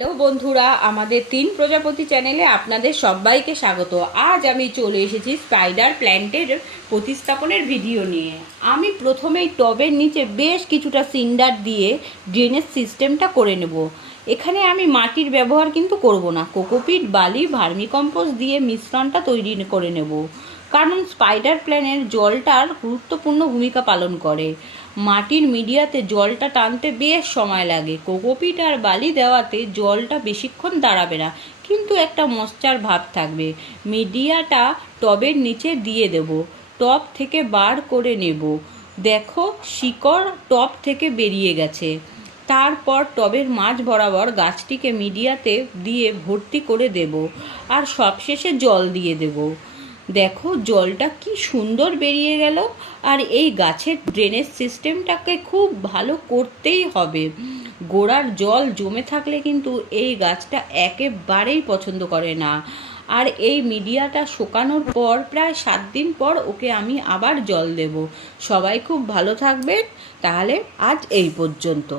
Hello বন্ধুরা, আমাদের 3 প্রজাপতি চ্যানেলে আপনাদের সবাইকে স্বাগত। আজ আমি চলে এসেছি স্পাইডার প্ল্যান্টের প্রতিস্থাপনের ভিডিও নিয়ে। আমি প্রথমেই টবের নিচে বেশ কিছুটা সিন্ডার দিয়ে ড্রেনেজ সিস্টেমটা করে নেব। এখানে আমি মাটির ব্যবহার কিন্তু করব না, কোকোপিট, বালি, ভার্মিকম্পোস্ট দিয়ে মিশ্রণটা তৈরি করে নেব, কারণ স্পাইডার প্ল্যানের জলটার গুরুত্বপূর্ণ ভূমিকা পালন করে। মাটির মিডিয়াতে জলটা টানতে বেশ সময় লাগে। কোকোপিট আর বালি দেওয়াতে জলটা বেশিক্ষণ দাঁড়াবে না, কিন্তু একটা ময়েশ্চার ভাব থাকবে। মিডিয়াটা টবের নিচে দিয়ে দেব, টব থেকে বার করে নেব। দেখো, শিকড় টব থেকে বেরিয়ে গেছে। তারপর টবের মাঝ বরাবর গাছটিকে মিডিয়াতে দিয়ে ভর্তি করে দেব, আর সবশেষে জল দিয়ে দেব। দেখো, জলটা কি সুন্দর বেরিয়ে গেল। আর এই গাছের ড্রেনেজ সিস্টেমটাকে খুব ভালো করতেই হবে। গোড়ার জল জমে থাকলে কিন্তু এই গাছটা একেবারেই পছন্দ করে না। আর এই মিডিয়াটা শুকানোর পর প্রায় 7 দিন পর ওকে আমি আবার জল দেব। সবাই খুব ভালো থাকবেন। তাহলে আজ এই পর্যন্ত।